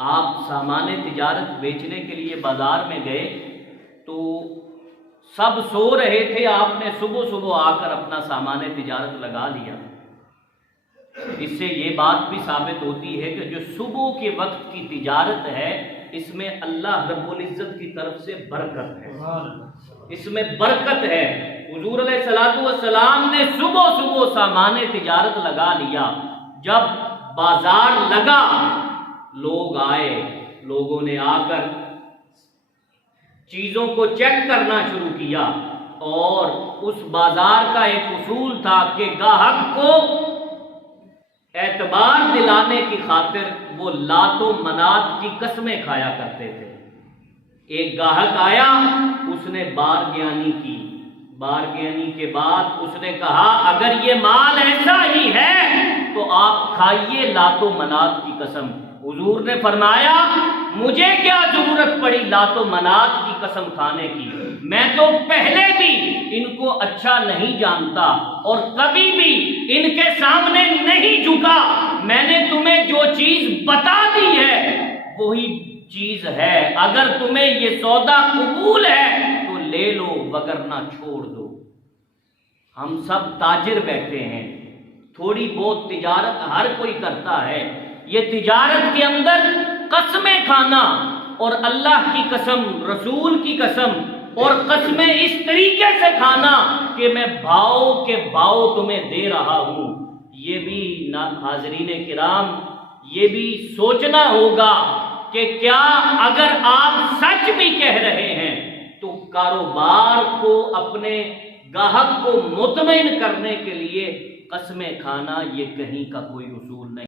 آپ سامان تجارت بیچنے کے لیے بازار میں گئے تو سب سو رہے تھے، آپ نے صبح صبح آ کر اپنا سامان تجارت لگا لیا۔ اس سے یہ بات بھی ثابت ہوتی ہے کہ جو صبح کے وقت کی تجارت ہے اس میں اللہ رب العزت کی طرف سے برکت ہے، اس میں برکت ہے۔ حضور علیہ الصلوۃ والسلام نے صبح صبح سامان تجارت لگا لیا۔ جب بازار لگا، لوگ آئے، لوگوں نے آ کر چیزوں کو چیک کرنا شروع کیا، اور اس بازار کا ایک اصول تھا کہ گاہک کو اعتبار دلانے کی خاطر وہ لات و منات کی قسمیں کھایا کرتے تھے۔ ایک گاہک آیا، اس نے بارگیانی کی، بارگیانی کے بعد اس نے کہا اگر یہ مال ایسا ہی ہے تو آپ کھائیے لات و منات کی قسم۔ حضور نے فرمایا مجھے کیا ضرورت پڑی لات و منات کی قسم کھانے کی، میں تو پہلے بھی ان کو اچھا نہیں جانتا اور کبھی بھی ان کے سامنے نہیں جھکا، میں نے تمہیں جو چیز بتا دی ہے وہی چیز ہے، اگر تمہیں یہ سودا قبول ہے تو لے لو وگرنہ چھوڑ دو۔ ہم سب تاجر بیٹھے ہیں، تھوڑی بہت تجارت ہر کوئی کرتا ہے، یہ تجارت کے اندر قسمیں کھانا اور اللہ کی قسم، رسول کی قسم اور قسمیں اس طریقے سے کھانا کہ میں بھاؤ کے بھاؤ تمہیں دے رہا ہوں، یہ بھی حاضرین کرام یہ بھی سوچنا ہوگا کہ کیا اگر آپ سچ بھی کہہ رہے ہیں تو کاروبار کو، اپنے گاہک کو مطمئن کرنے کے لیے قسمیں کھانا یہ کہیں کا کوئی اصول